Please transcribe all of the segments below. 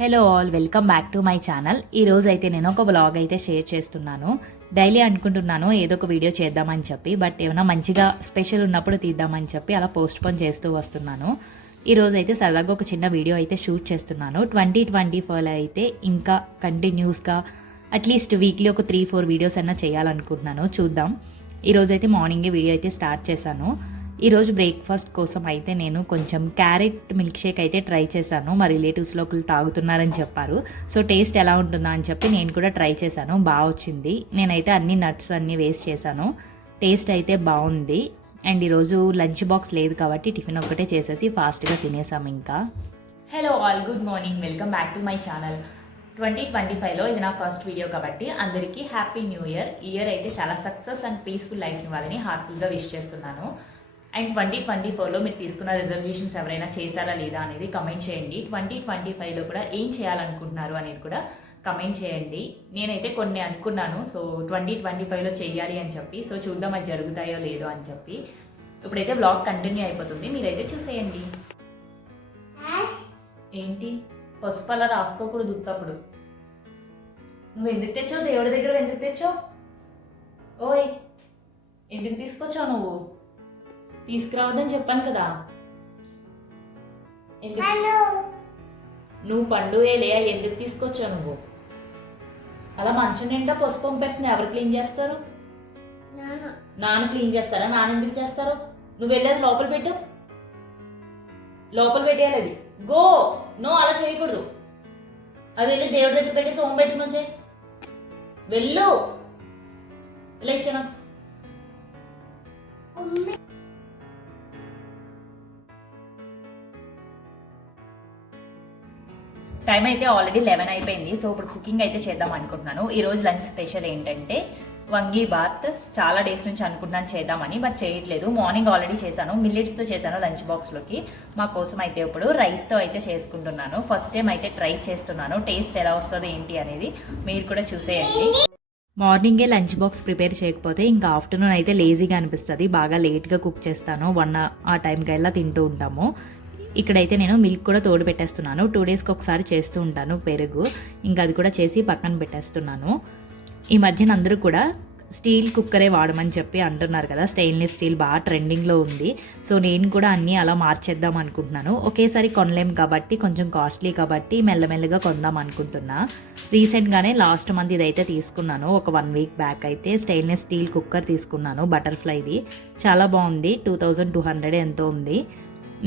Hello all, welcome back to my channel. ఈ రోజు అయితే నేను ఒక వ్లాగ్ అయితే షేర్ చేస్తున్నాను. డైలీ అనుకుంటున్నాను ఏదో ఒక వీడియో చేద్దామని చెప్పి, బట్ ఏమైనా మంచిగా స్పెషల్ ఉన్నప్పుడు తీద్దామని చెప్పి అలా పోస్ట్పోన్ చేస్తూ వస్తున్నాను. ఈ రోజు అయితే సరదాగా ఒక చిన్న వీడియో అయితే షూట్ చేస్తున్నాను. 2024 అయితే ఇంకా కంటిన్యూస్గా అట్లీస్ట్ వీక్లీ ఒక 3-4 వీడియోస్ అన్నా చేయాలనుకుంటున్నాను. చూద్దాం. ఈరోజు అయితే మార్నింగే వీడియో అయితే స్టార్ట్ చేశాను. ఈరోజు బ్రేక్ఫాస్ట్ కోసం అయితే నేను కొంచెం క్యారెట్ మిల్క్ షేక్ అయితే ట్రై చేశాను. మా రిలేటివ్స్లో ఒకరు తాగుతున్నారని చెప్పారు. సో టేస్ట్ ఎలా ఉంటుందా అని చెప్పి నేను కూడా ట్రై చేశాను. బాగా వచ్చింది. నేనైతే అన్ని నట్స్ అన్నీ వేస్ట్ చేశాను. టేస్ట్ అయితే బాగుంది. అండ్ ఈరోజు లంచ్ బాక్స్ లేదు కాబట్టి టిఫిన్ ఒక్కటే చేసేసి ఫాస్ట్గా తినేసాము. ఇంకా hello all, good morning, welcome back to my channel. 2025లో ఇది నా ఫస్ట్ వీడియో కాబట్టి అందరికీ హ్యాపీ న్యూ ఇయర్. ఇయర్ అయితే చాలా సక్సెస్ అండ్ పీస్ఫుల్ లైఫ్ ఇవ్వాలని హార్ట్ఫుల్గా విష్ చేస్తున్నాను. అండ్ 2024లో మీరు తీసుకున్న రిజర్వేషన్స్ ఎవరైనా చేశారా లేదా అనేది కమెంట్ చేయండి. 2025లో కూడా ఏం చేయాలనుకుంటున్నారు అనేది కూడా కమెంట్ చేయండి. నేనైతే కొన్ని అనుకున్నాను, సో 2025లో చేయాలి అని చెప్పి. సో చూద్దాం అది జరుగుతాయో లేదో అని చెప్పి. ఇప్పుడైతే వ్లాగ్ కంటిన్యూ అయిపోతుంది, మీరైతే చూసేయండి. ఏంటి పసుపు అలా రాసుకోకూడదు ఉత్తప్పుడు. నువ్వు ఎందుకు తెచ్చావు? దేవుడి దగ్గర ఎందుకు తెచ్చావు? ఓయ్, ఎందుకు తీసుకొచ్చావు? తీసుకురావద్దని చెప్పాను కదా. నువ్వు పండు లే, ఎందుకు తీసుకొచ్చావు నువ్వు? అలా మంచం నిండా పసుపు పంపేస్తుంది. ఎవరు క్లీన్ చేస్తారు? నాన్న క్లీన్ చేస్తారా? నాన్న ఎందుకు చేస్తారు? నువ్వు వెళ్ళేది లోపల పెట్టు, లోపల పెట్టేయాలి. అది గో, నో, అలా చేయకూడదు. అది వెళ్ళి దేవుడి దగ్గర పెట్టి సోమ పెట్టుకుని వచ్చే వెళ్ళు. ఇలా ఇచ్చాను. టైం అయితే ఆల్రెడీ 11 అయిపోయింది. సో ఇప్పుడు కుకింగ్ అయితే చేద్దాం అనుకుంటున్నాను. ఈరోజు లంచ్ స్పెషల్ ఏంటంటే వంగి బాత్. చాలా డేస్ నుంచి అనుకుంటున్నాను చేద్దామని, బట్ చేయట్లేదు. మార్నింగ్ ఆల్రెడీ చేశాను, మిల్లెట్స్తో చేశాను లంచ్ బాక్స్లోకి. మా కోసం అయితే ఇప్పుడు రైస్తో అయితే చేసుకుంటున్నాను. ఫస్ట్ టైం అయితే ట్రై చేస్తున్నాను. టేస్ట్ ఎలా వస్తుంది ఏంటి అనేది మీరు కూడా చూసేయండి. మార్నింగే లంచ్ బాక్స్ ప్రిపేర్ చేయకపోతే ఇంకా ఆఫ్టర్నూన్ అయితే లేజీగా అనిపిస్తుంది. బాగా లేట్గా కుక్ చేస్తాను. 1 ఆ టైంకి వెళ్ళా తింటూ ఉంటాము. ఇక్కడైతే నేను మిల్క్ కూడా తోడు పెట్టేస్తున్నాను. 2 డేస్కి ఒకసారి చేస్తూ ఉంటాను పెరుగు. ఇంకా అది కూడా చేసి పక్కన పెట్టేస్తున్నాను. ఈ మధ్యన అందరూ కూడా స్టీల్ కుక్కరే వాడమని చెప్పి అంటున్నారు కదా. స్టెయిన్లెస్ స్టీల్ బాగా ట్రెండింగ్లో ఉంది. సో నేను కూడా అన్నీ అలా మార్చేద్దాం అనుకుంటున్నాను. ఒకేసారి కొనలేం కాబట్టి, కొంచెం కాస్ట్లీ కాబట్టి మెల్లమెల్లగా కొందాం అనుకుంటున్నా. రీసెంట్గానే లాస్ట్ మంత్ ఇదైతే తీసుకున్నాను. ఒక 1 వీక్ బ్యాక్ అయితే స్టెయిన్లెస్ స్టీల్ కుక్కర్ తీసుకున్నాను. బటర్ఫ్లైది చాలా బాగుంది. 2200 ఎంతో ఉంది.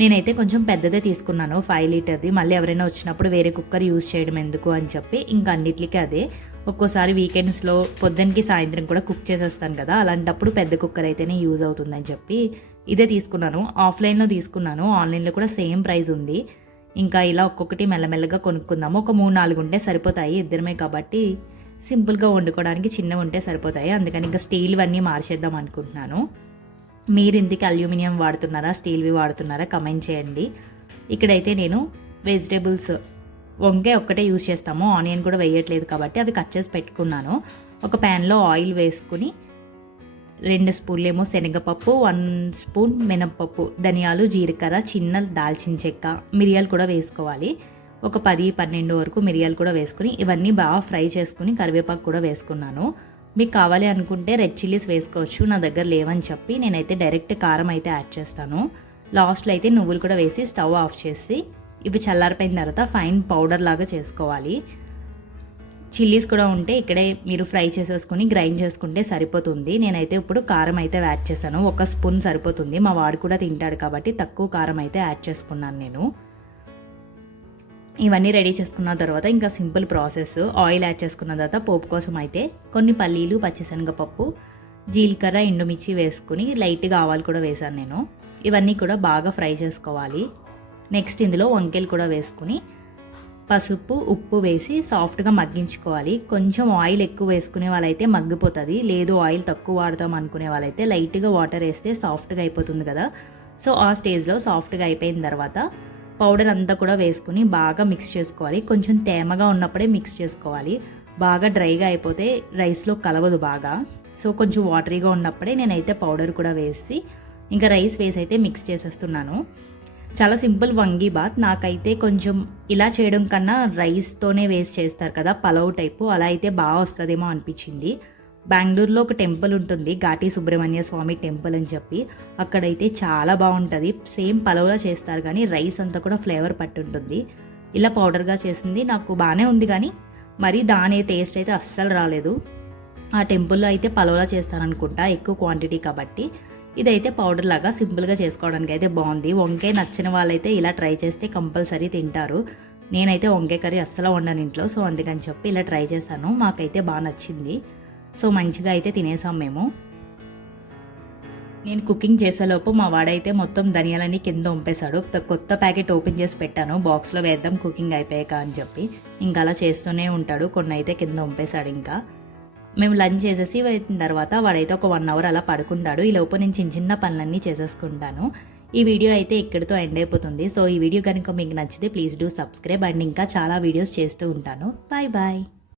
నేనైతే కొంచెం పెద్దదే తీసుకున్నాను, 5 లీటర్ది. మళ్ళీ ఎవరైనా వచ్చినప్పుడు వేరే కుక్కర్ యూజ్ చేయడం ఎందుకు అని చెప్పి ఇంకా అన్నిటికీ అదే. ఒక్కోసారి వీకెండ్స్లో పొద్దున్నకి సాయంత్రం కూడా కుక్ చేసేస్తాను కదా, అలాంటప్పుడు పెద్ద కుక్కర్ అయితేనే యూజ్ అవుతుందని చెప్పి ఇదే తీసుకున్నాను. ఆఫ్లైన్లో తీసుకున్నాను, ఆన్లైన్లో కూడా సేమ్ ప్రైస్ ఉంది. ఇంకా ఇలా ఒక్కొక్కటి మెల్లమెల్లగా కొనుక్కుందాము. ఒక 3-4 ఉంటే సరిపోతాయి, ఇద్దరమే కాబట్టి సింపుల్గా వండుకోవడానికి చిన్నవి ఉంటే సరిపోతాయి. అందుకని ఇంకా స్టీల్వన్నీ మార్చేద్దాం అనుకుంటున్నాను. మీరు ఇంటికి అల్యూమినియం వాడుతున్నారా, స్టీల్వి వాడుతున్నారా కమెంట్ చేయండి. ఇక్కడైతే నేను వెజిటేబుల్స్ వంకాయ ఒక్కటే యూజ్ చేస్తాము, ఆనియన్ కూడా వేయట్లేదు కాబట్టి అవి కట్ చేసి పెట్టుకున్నాను. ఒక ప్యాన్లో ఆయిల్ వేసుకుని 2 స్పూన్లు ఏమో శనగపప్పు, 1 స్పూన్ మినప్పప్పు, ధనియాలు, జీలకర్ర, చిన్న దాల్చిన చెక్క, మిరియాలు కూడా వేసుకోవాలి. ఒక 10-12 వరకు మిరియాలు కూడా వేసుకుని ఇవన్నీ బాగా ఫ్రై చేసుకుని కరివేపాకు కూడా వేసుకున్నాను. మీకు కావాలి అనుకుంటే రెడ్ చిల్లీస్ వేసుకోవచ్చు, నా దగ్గర లేవని చెప్పి నేనైతే డైరెక్ట్ కారం అయితే యాడ్ చేస్తాను. లాస్ట్లో అయితే నువ్వులు కూడా వేసి స్టవ్ ఆఫ్ చేసి ఇవి చల్లారిపోయిన తర్వాత ఫైన్ పౌడర్ లాగా చేసుకోవాలి. చిల్లీస్ కూడా ఉంటే ఇక్కడే మీరు ఫ్రై చేసేసుకుని గ్రైండ్ చేసుకుంటే సరిపోతుంది. నేనైతే ఇప్పుడు కారం అయితే యాడ్ చేశాను. 1 స్పూన్ సరిపోతుంది. మా వాడు కూడా తింటాడు కాబట్టి తక్కువ కారం అయితే యాడ్ చేసుకున్నాను నేను. ఇవన్నీ రెడీ చేసుకున్న తర్వాత ఇంకా సింపుల్ ప్రాసెస్. ఆయిల్ యాడ్ చేసుకున్న తర్వాత పోపు కోసం అయితే కొన్ని పల్లీలు, పచ్చిశనగపప్పు, జీలకర్ర, ఎండుమిర్చి వేసుకుని లైట్గా ఆవాలు కూడా వేసాను నేను. ఇవన్నీ కూడా బాగా ఫ్రై చేసుకోవాలి. నెక్స్ట్ ఇందులో వంకాయలు కూడా వేసుకుని పసుపు, ఉప్పు వేసి సాఫ్ట్గా మగ్గించుకోవాలి. కొంచెం ఆయిల్ ఎక్కువ వేసుకునే వాళ్ళైతే మగ్గిపోతుంది, లేదు ఆయిల్ తక్కువ వాడతాం అనుకునే వాళ్ళైతే లైట్గా వాటర్ వేస్తే సాఫ్ట్గా అయిపోతుంది కదా. సో ఆ స్టేజ్లో సాఫ్ట్గా అయిపోయిన తర్వాత పౌడర్ అంతా కూడా వేసుకుని బాగా మిక్స్ చేసుకోవాలి. కొంచెం తేమగా ఉన్నప్పుడే మిక్స్ చేసుకోవాలి. బాగా డ్రైగా అయిపోతే రైస్లో కలవదు బాగా. సో కొంచెం వాటరీగా ఉన్నప్పుడే నేనైతే పౌడర్ కూడా వేసి ఇంకా రైస్ వేసి అయితే మిక్స్ చేసేస్తున్నాను. చాలా సింపుల్ వంగి బాత్. నాకైతే కొంచెం ఇలా చేయడం కన్నా రైస్తోనే వేస్ట్ చేస్తారు కదా పలావ్ టైపు, అలా అయితే బాగా వస్తుందేమో అనిపించింది. బెంగళూరులో ఒక టెంపుల్ ఉంటుంది, ఘాటి సుబ్రహ్మణ్య స్వామి టెంపుల్ అని చెప్పి. అక్కడైతే చాలా బాగుంటుంది. సేమ్ పలావ్లా చేస్తారు కానీ రైస్ అంతా కూడా ఫ్లేవర్ పట్టుంటుంది. ఇలా పౌడర్గా చేసింది నాకు బాగానే ఉంది, కానీ మరి దాని టేస్ట్ అయితే అస్సలు రాలేదు. ఆ టెంపుల్లో అయితే పలావ్లా చేస్తారనుకుంటా, ఎక్కువ క్వాంటిటీ కాబట్టి. ఇదైతే పౌడర్ లాగా సింపుల్గా చేసుకోవడానికి అయితే బాగుంది. వంకాయ నచ్చిన వాళ్ళైతే ఇలా ట్రై చేస్తే కంపల్సరీ తింటారు. నేనైతే వంకాయ కర్రీ అస్సలు వండను ఇంట్లో, సో అందుకని చెప్పి ఇలా ట్రై చేశాను. మాకైతే బాగా నచ్చింది. సో మంచిగా అయితే తినేసాం మేము. నేను కుకింగ్ చేసేలోపు మా వాడైతే మొత్తం ధనియాలన్నీ కింద ఉంపేశాడు. కొత్త ప్యాకెట్ ఓపెన్ చేసి పెట్టాను, బాక్స్లో వేద్దాం కుకింగ్ అయిపోయాక అని చెప్పి. ఇంకా అలా చేస్తూనే ఉంటాడు, కొన్ని అయితే కింద ఉంపేశాడు. ఇంకా మేము లంచ్ చేసేసి వచ్చిన తర్వాత వాడైతే ఒక 1 అవర్ అలా పడుకుంటాడు. ఈ లోపు నేను చిన్న చిన్న పనులన్నీ చేసేసుకుంటాను. ఈ వీడియో అయితే ఇక్కడితో ఎండ్ అయిపోతుంది. సో ఈ వీడియో కనుక మీకు నచ్చితే ప్లీజ్ డూ సబ్స్క్రైబ్, అండ్ ఇంకా చాలా వీడియోస్ చేస్తూ ఉంటాను. Bye bye.